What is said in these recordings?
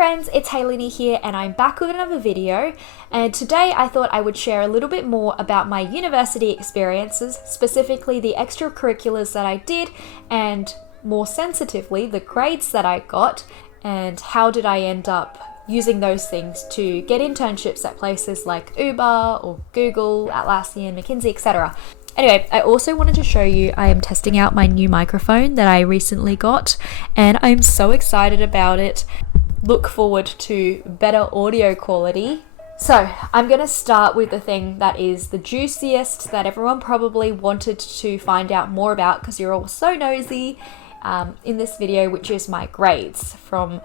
friends, it's Hayley here and I'm back with another video, and today I thought I would share a little bit more about my university experiences, specifically the extracurriculars that I did and more sensitively the grades that I got, and how did I end up using those things to get internships at places like Uber or Google, Atlassian, McKinsey, etc. Anyway, I also wanted to show you I am testing out my new microphone that I recently got and I'm so excited about it. Look forward to better audio quality. So I'm going to start with the thing that is the juiciest, that everyone probably wanted to find out more about because you're all so nosy in this video, which is my grades from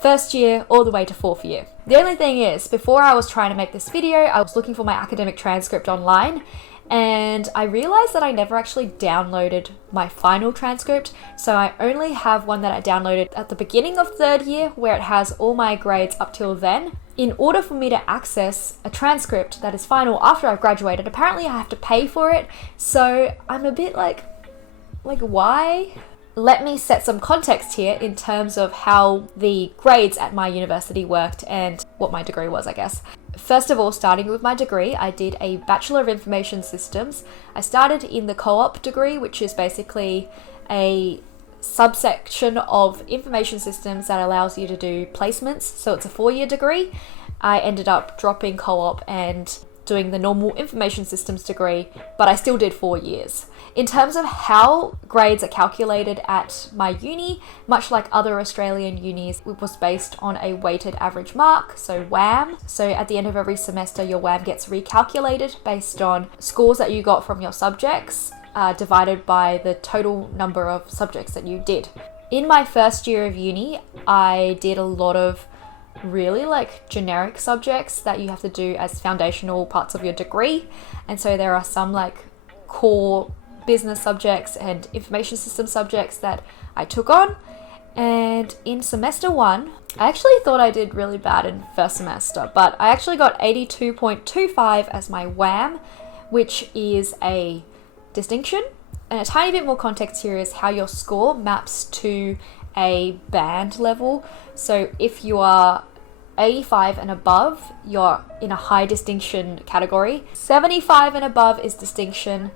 first year all the way to fourth year. The only thing is, before I was trying to make this video, I was looking for my academic transcript online and I realized that I never actually downloaded my final transcript, so I only have one that I downloaded at the beginning of third year where it has all my grades up till then. In order for me to access a transcript that is final after I've graduated, apparently I have to pay for it, so I'm a bit like why? Let me set some context here in terms of how the grades at my university worked and what my degree was, I guess. First of all, starting with my degree, I did a Bachelor of Information Systems. I started in the co-op degree, which is basically a subsection of information systems that allows you to do placements. So it's a 4-year degree. I ended up dropping co-op and doing the normal information systems degree, but I still did 4 years. In terms of how grades are calculated at my uni, much like other Australian unis, it was based on a weighted average mark, so WAM. So at the end of every semester, your WAM gets recalculated based on scores that you got from your subjects, divided by the total number of subjects that you did. In my first year of uni, I did a lot of really generic subjects that you have to do as foundational parts of your degree. And so there are some core business subjects and information system subjects that I took on. And in semester 1, I actually thought I did really bad in first semester, but I actually got 82.25 as my WAM, which is a distinction. And a tiny bit more context here is how your score maps to a band level. So if you are 85 and above, you're in a high distinction category. 75 and above is distinction.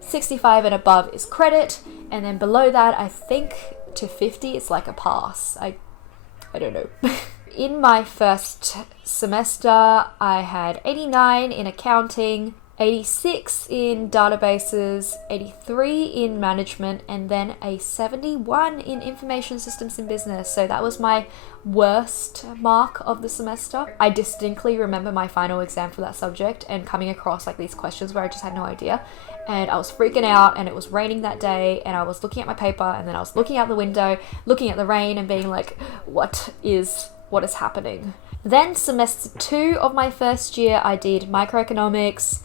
65 and above is credit. And then below that, I think to 50, it's like a pass. I don't know. In my first semester, I had 89 in accounting, 86 in databases, 83 in management, and then a 71 in information systems and business. So that was my worst mark of the semester. I distinctly remember my final exam for that subject and coming across these questions where I just had no idea. And I was freaking out, and it was raining that day, and I was looking at my paper, and then I was looking out the window, looking at the rain and being like, what is happening? Then semester 2 of my first year, I did microeconomics,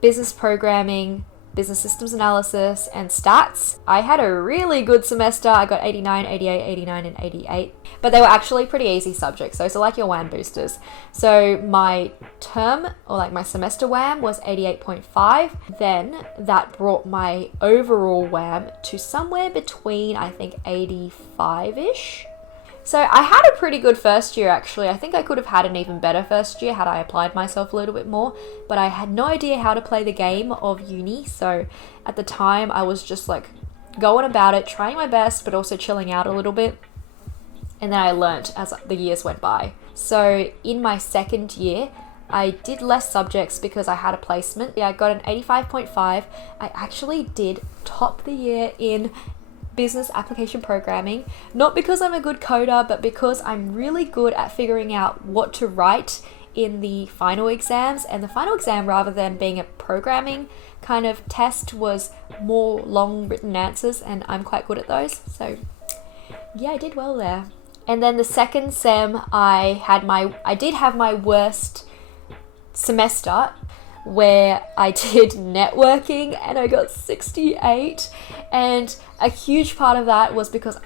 business programming, business systems analysis, and stats. I had a really good semester. I got 89, 88, 89, and 88. But they were actually pretty easy subjects. Those are your WAM boosters. So my term, or my semester WAM, was 88.5. Then that brought my overall WAM to somewhere between, I think, 85-ish. So I had a pretty good first year, actually. I think I could have had an even better first year had I applied myself a little bit more, but I had no idea how to play the game of uni. So at the time, I was just going about it, trying my best, but also chilling out a little bit. And then I learnt as the years went by. So in my second year, I did less subjects because I had a placement. Yeah, I got an 85.5. I actually did top the year in business application programming, not because I'm a good coder, but because I'm really good at figuring out what to write in the final exams. And the final exam, rather than being a programming kind of test, was more long written answers, and I'm quite good at those. So yeah, I did well there. And then the second sem, I did have my worst semester, where I did networking and I got 68, and a huge part of that was because,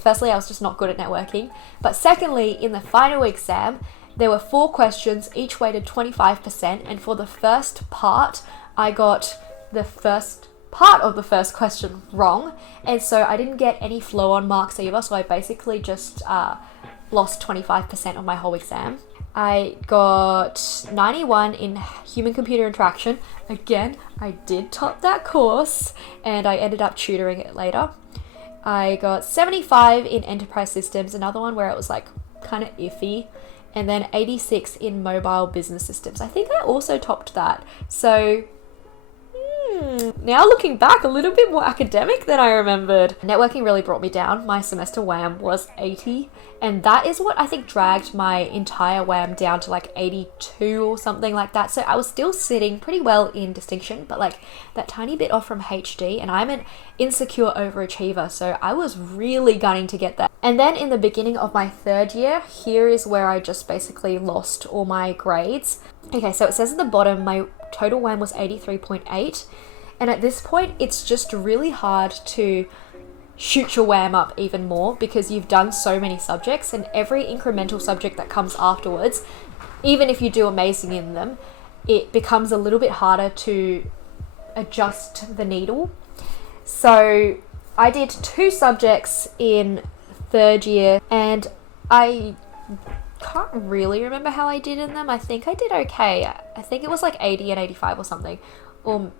firstly, I was just not good at networking, but secondly, in the final exam, there were 4 questions, each weighted 25%, and for the first part, I got the first part of the first question wrong, and so I didn't get any flow-on marks either, so I basically just lost 25% of my whole exam. I got 91 in human-computer interaction. Again, I did top that course and I ended up tutoring it later. I got 75 in enterprise systems, another one where it was like kind of iffy, and then 86 in mobile business systems. I think I also topped that. So now looking back, a little bit more academic than I remembered. Networking really brought me down. My semester WAM was 80, and that is what I think dragged my entire WAM down to like 82 or something like that. So I was still sitting pretty well in distinction, but like that tiny bit off from HD, and I'm an insecure overachiever, so I was really gunning to get that. And then in the beginning of my third year, here is where I just basically lost all my grades. Okay, so it says at the bottom, my total WAM was 83.8. And at this point, it's just really hard to shoot your WAM up even more because you've done so many subjects, and every incremental subject that comes afterwards, even if you do amazing in them, it becomes a little bit harder to adjust the needle. So I did 2 subjects in third year, and I can't really remember how I did in them. I think I did okay. I think it was like 80 and 85 or something, or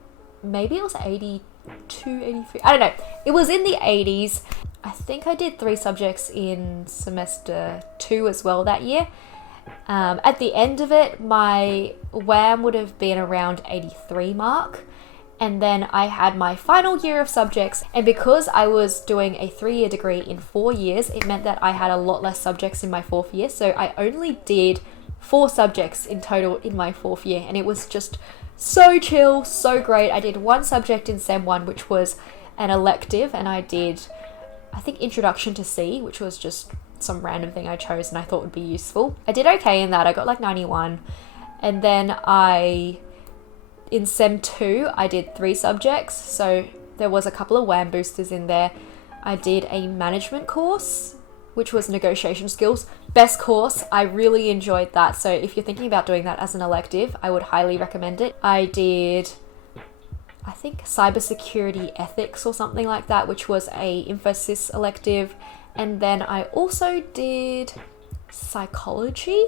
maybe it was 82, 83. I don't know. It was in the 80s. I think I did 3 subjects in semester 2 as well that year. At the end of it, my WAM would have been around 83 mark. And then I had my final year of subjects, and because I was doing a 3-year degree in 4 years, it meant that I had a lot less subjects in my 4th year. So I only did 4 subjects in total in my 4th year, and it was just so chill, so great. I did 1 subject in Sem 1, which was an elective, and I did, I think, Introduction to C, which was just some random thing I chose and I thought would be useful. I did okay in that. I got like 91. And then in Sem 2, I did 3 subjects, so there was a couple of WAM boosters in there. I did a management course, which was negotiation skills. Best course. I really enjoyed that. So if you're thinking about doing that as an elective, I would highly recommend it. I did, I think, cybersecurity ethics or something like that, which was a Infosys elective. And then I also did psychology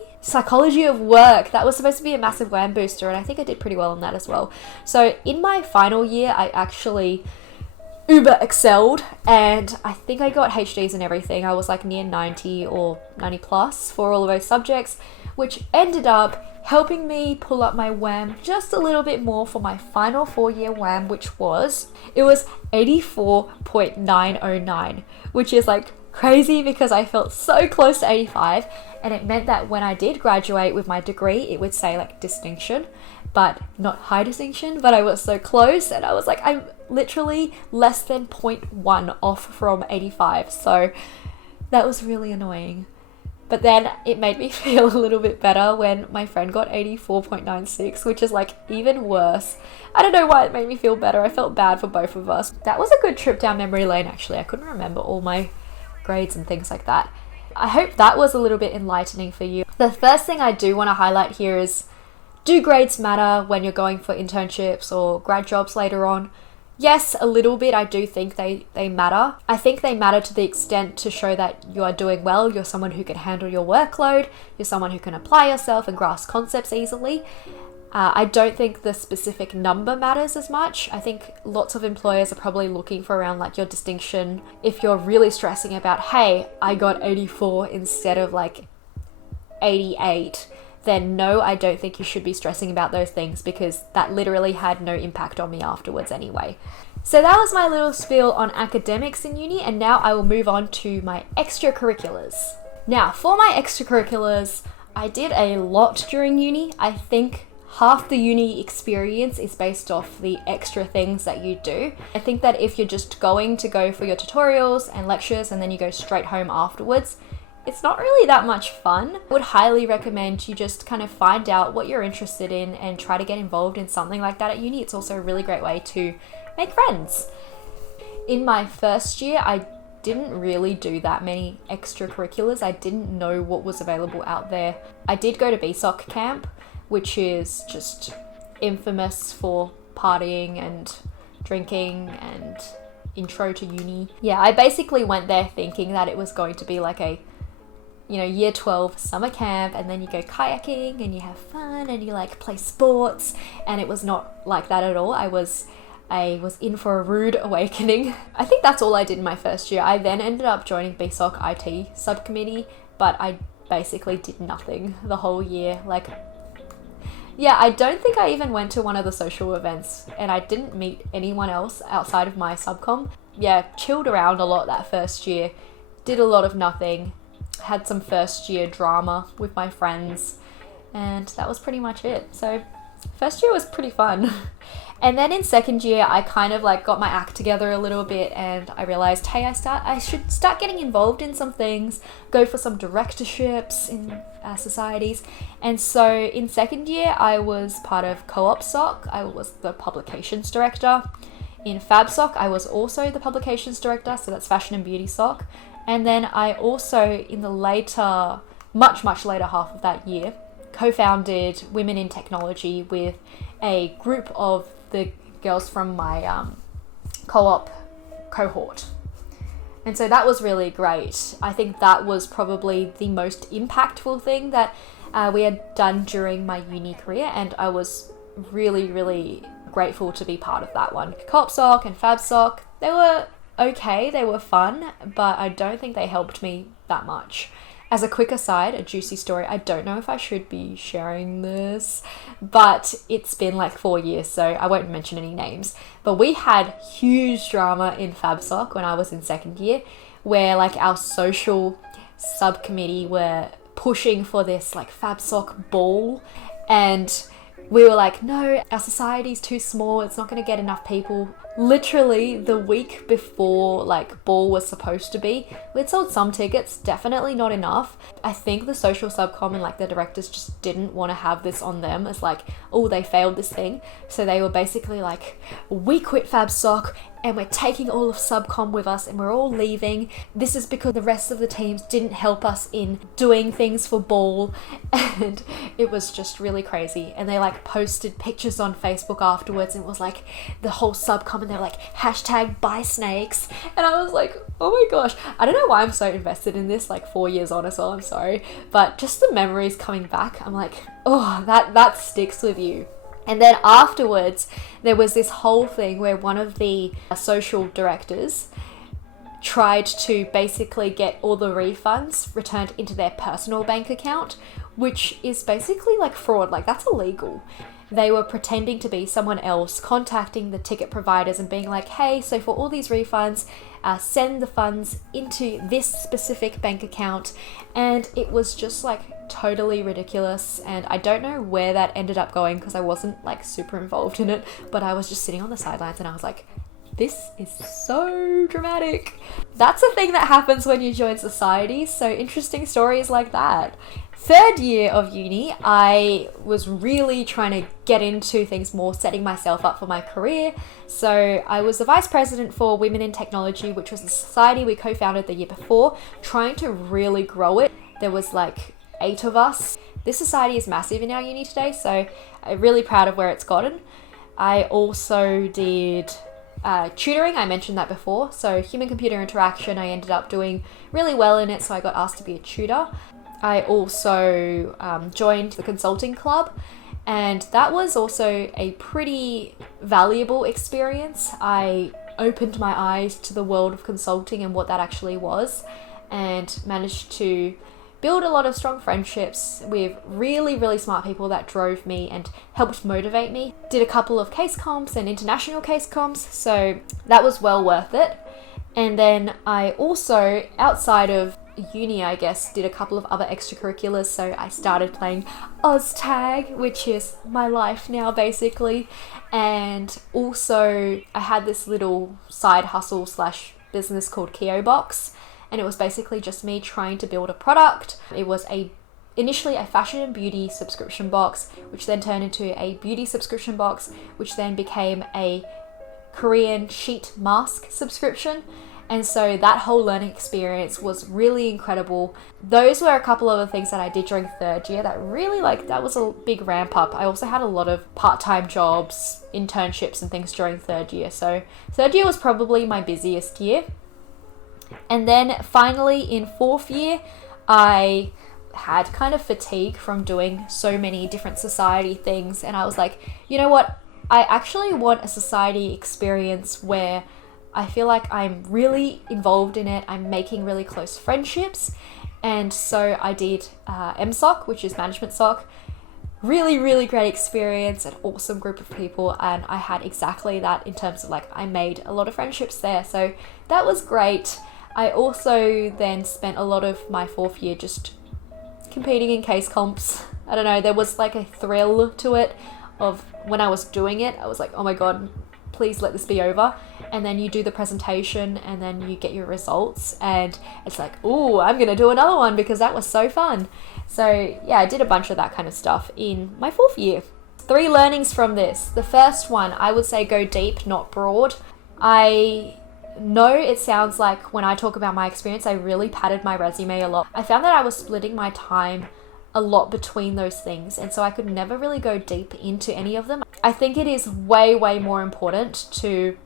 of work. That was supposed to be a massive WAM booster, and I think I did pretty well on that as well. So in my final year, I actually uber excelled, and I think I got HDs and everything. I was like near 90 or 90 plus for all of those subjects, which ended up helping me pull up my WAM just a little bit more for my final 4-year WAM, which was 84.909, which is like crazy because I felt so close to 85, and it meant that when I did graduate with my degree, it would say like distinction, but not high distinction, but I was so close, and I was like, I'm literally less than 0.1 off from 85, so that was really annoying. But then it made me feel a little bit better when my friend got 84.96, which is like even worse. I don't know why it made me feel better. I felt bad for both of us. That was a good trip down memory lane, actually. I couldn't remember all my grades and things like that. I hope that was a little bit enlightening for you. The first thing I do want to highlight here is, do grades matter when you're going for internships or grad jobs later on? Yes, a little bit. I do think they matter. I think they matter to the extent to show that you are doing well, you're someone who can handle your workload, you're someone who can apply yourself and grasp concepts easily. I don't think the specific number matters as much. I think lots of employers are probably looking for around like your distinction. If you're really stressing about, hey, I got 84 instead of like 88, then no, I don't think you should be stressing about those things, because that literally had no impact on me afterwards anyway. So that was my little spiel on academics in uni, and now I will move on to my extracurriculars. Now, for my extracurriculars, I did a lot during uni. I think half the uni experience is based off the extra things that you do. I think that if you're just going to go for your tutorials and lectures and then you go straight home afterwards, it's not really that much fun. I would highly recommend you just kind of find out what you're interested in and try to get involved in something like that at uni. It's also a really great way to make friends. In my first year, I didn't really do that many extracurriculars. I didn't know what was available out there. I did go to BSOC camp, which is just infamous for partying and drinking and intro to uni. Yeah, I basically went there thinking that it was going to be like a year 12 summer camp, and then you go kayaking and you have fun and you like play sports, and it was not like that at all. I was in for a rude awakening. I think that's all I did in my first year. I then ended up joining BSOC IT subcommittee, but I basically did nothing the whole year. Like, yeah, I don't think I even went to one of the social events, and I didn't meet anyone else outside of my subcom. Yeah, chilled around a lot that first year, did a lot of nothing, had some first year drama with my friends, and that was pretty much it. So first year was pretty fun. And then in second year, I kind of like got my act together a little bit, and I realized, hey, I should start getting involved in some things, go for some directorships in societies. And so in second year, I was part of co-op SOC. I was the publications director. In Fab SOC, I was also the publications director, so that's fashion and beauty SOC. And then I also, in the later, much later half of that year, co-founded Women in Technology with a group of the girls from my co-op cohort. And so that was really great. I think that was probably the most impactful thing that we had done during my uni career, and I was really grateful to be part of that one. Co-op SOC and Fab SOC, they were okay, they were fun, but I don't think they helped me that much. As a quick aside, a juicy story, I don't know if I should be sharing this, but it's been like 4 years, so I won't mention any names. But we had huge drama in FabSoc when I was in second year, where like our social subcommittee were pushing for this like FabSoc ball, and we were like, no, our society's too small, it's not going to get enough people. Literally the week before like ball was supposed to be, we'd sold some tickets, definitely not enough. I think the social subcom and like the directors just didn't want to have this on them as like, oh, they failed this thing. So they were basically like, we quit FabSoc and we're taking all of subcom with us and we're all leaving. This is because the rest of the teams didn't help us in doing things for ball. And it was just really crazy. And they like posted pictures on Facebook afterwards, and it was like the whole subcom, and they were like hashtag buy snakes. And I was like, oh my gosh, I don't know why I'm so invested in this like 4 years on as well, I'm sorry. But just the memories coming back, I'm like, oh, that sticks with you. And then afterwards, there was this whole thing where one of the social directors tried to basically get all the refunds returned into their personal bank account, which is basically like fraud. Like, that's illegal. They were pretending to be someone else, contacting the ticket providers and being like, hey, so for all these refunds, send the funds into this specific bank account. And it was just like totally ridiculous, and I don't know where that ended up going because I wasn't like super involved in it, but I was just sitting on the sidelines and I was like, this is so dramatic. That's a thing that happens when you join society, so interesting stories like that. Third year of uni, I was really trying to get into things more, setting myself up for my career. So I was the vice president for Women in Technology, which was a society we co-founded the year before, trying to really grow it. There was like 8 of us. This society is massive in our uni today, so I'm really proud of where it's gotten. I also did tutoring, I mentioned that before. So human-computer interaction, I ended up doing really well in it, so I got asked to be a tutor. I also joined the consulting club, and that was also a pretty valuable experience. I opened my eyes to the world of consulting and what that actually was, and managed to build a lot of strong friendships with really smart people that drove me and helped motivate me. Did a couple of case comps and international case comps, so that was well worth it. And then I also, outside of uni, I guess, did a couple of other extracurriculars. So I started playing OzTag, which is my life now basically. And also I had this little side hustle / business called KeoBox. And it was basically just me trying to build a product. It was initially a fashion and beauty subscription box, which then turned into a beauty subscription box, which then became a Korean sheet mask subscription. And so that whole learning experience was really incredible. Those were a couple of the things that I did during third year that really that was a big ramp up. I also had a lot of part-time jobs, internships and things during third year. So third year was probably my busiest year. And then finally in fourth year, I had kind of fatigue from doing so many different society things, and I was like, you know what, I actually want a society experience where I feel like I'm really involved in it, I'm making really close friendships. And so I did MSOC, which is Management SOC. Really, really great experience, an awesome group of people, and I had exactly that in terms of like, I made a lot of friendships there, so that was great. I also then spent a lot of my 4th year just competing in case comps. I don't know, there was like a thrill to it of when I was doing it. I was like, oh my god, please let this be over. And then you do the presentation and then you get your results and it's like, oh, I'm gonna do another one because that was so fun. So yeah, I did a bunch of that kind of stuff in my 4th year. 3 learnings from this. The first one, I would say go deep, not broad. I know it sounds like when I talk about my experience, I really padded my resume a lot. I found that I was splitting my time a lot between those things, and so I could never really go deep into any of them. I think it is way, way more important to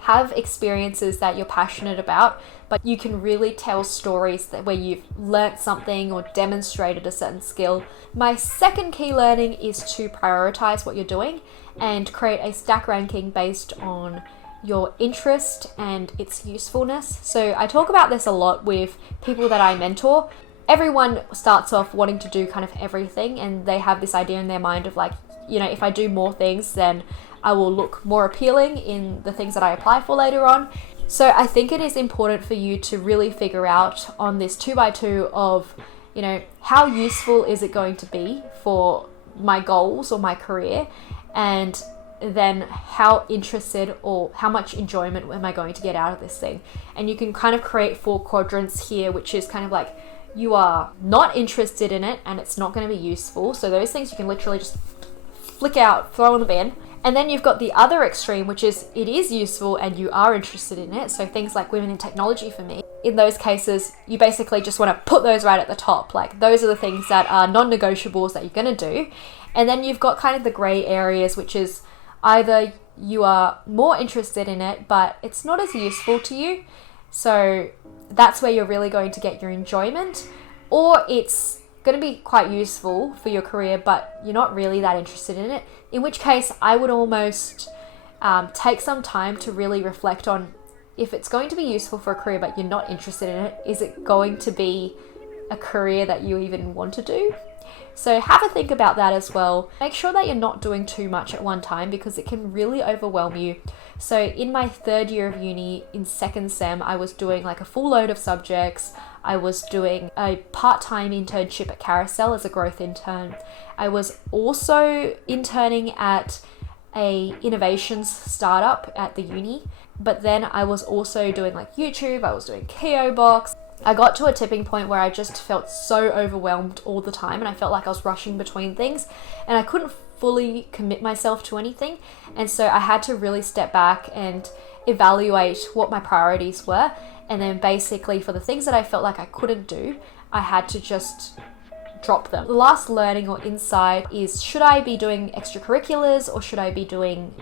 have experiences that you're passionate about, but you can really tell stories that where you've learnt something or demonstrated a certain skill. My second key learning is to prioritize what you're doing and create a stack ranking based on your interest and its usefulness. So I talk about this a lot with people that I mentor. Everyone starts off wanting to do kind of everything, and they have this idea in their mind of like, you know, if I do more things, then I will look more appealing in the things that I apply for later on. So I think it is important for you to really figure out on this 2x2 of, you know, how useful is it going to be for my goals or my career, and then how interested or how much enjoyment am I going to get out of this thing. And you can kind of create 4 quadrants here, which is kind of like, you are not interested in it and it's not going to be useful. So those things you can literally just flick out, throw in the bin. And then you've got the other extreme, which is it is useful and you are interested in it. So things like women in technology for me, in those cases, you basically just want to put those right at the top. Like those are the things that are non-negotiables that you're going to do. And then you've got kind of the gray areas, which is either you are more interested in it, but it's not as useful to you. So that's where you're really going to get your enjoyment, or it's going to be quite useful for your career, but you're not really that interested in it. In which case, I would almost take some time to really reflect on if it's going to be useful for a career, but you're not interested in it, is it going to be a career that you even want to do? So have a think about that as well. Make sure that you're not doing too much at one time because it can really overwhelm you. So in my 3rd year of uni, in 2nd sem, I was doing like a full load of subjects. I was doing a part-time internship at Carousel as a growth intern. I was also interning at a innovations startup at the uni. But then I was also doing like YouTube, I was doing KO Box. I got to a tipping point where I just felt so overwhelmed all the time and I felt like I was rushing between things and I couldn't fully commit myself to anything. And so I had to really step back and evaluate what my priorities were. And then basically for the things that I felt like I couldn't do, I had to just drop them. The last learning or insight is, should I be doing extracurriculars or should I be doing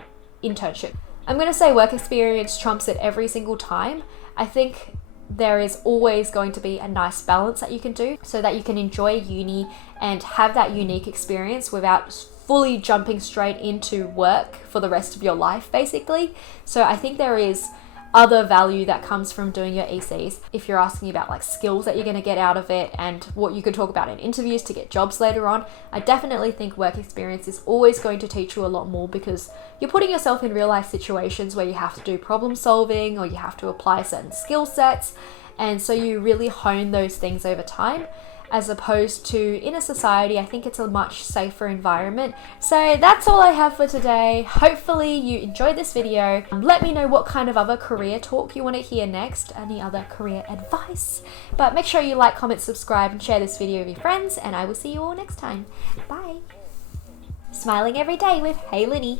internship? I'm going to say work experience trumps it every single time. I think there is always going to be a nice balance that you can do so that you can enjoy uni and have that unique experience without fully jumping straight into work for the rest of your life, basically. So I think there is other value that comes from doing your ECs. If you're asking about like skills that you're going to get out of it and what you could talk about in interviews to get jobs later on, I definitely think work experience is always going to teach you a lot more because you're putting yourself in real life situations where you have to do problem solving or you have to apply certain skill sets. And so you really hone those things over time, as opposed to in a society. I think it's a much safer environment. So that's all I have for today. Hopefully you enjoyed this video. Let me know what kind of other career talk you want to hear next, any other career advice. But make sure you like, comment, subscribe, and share this video with your friends, and I will see you all next time. Bye. Smiling every day with Hey Linny.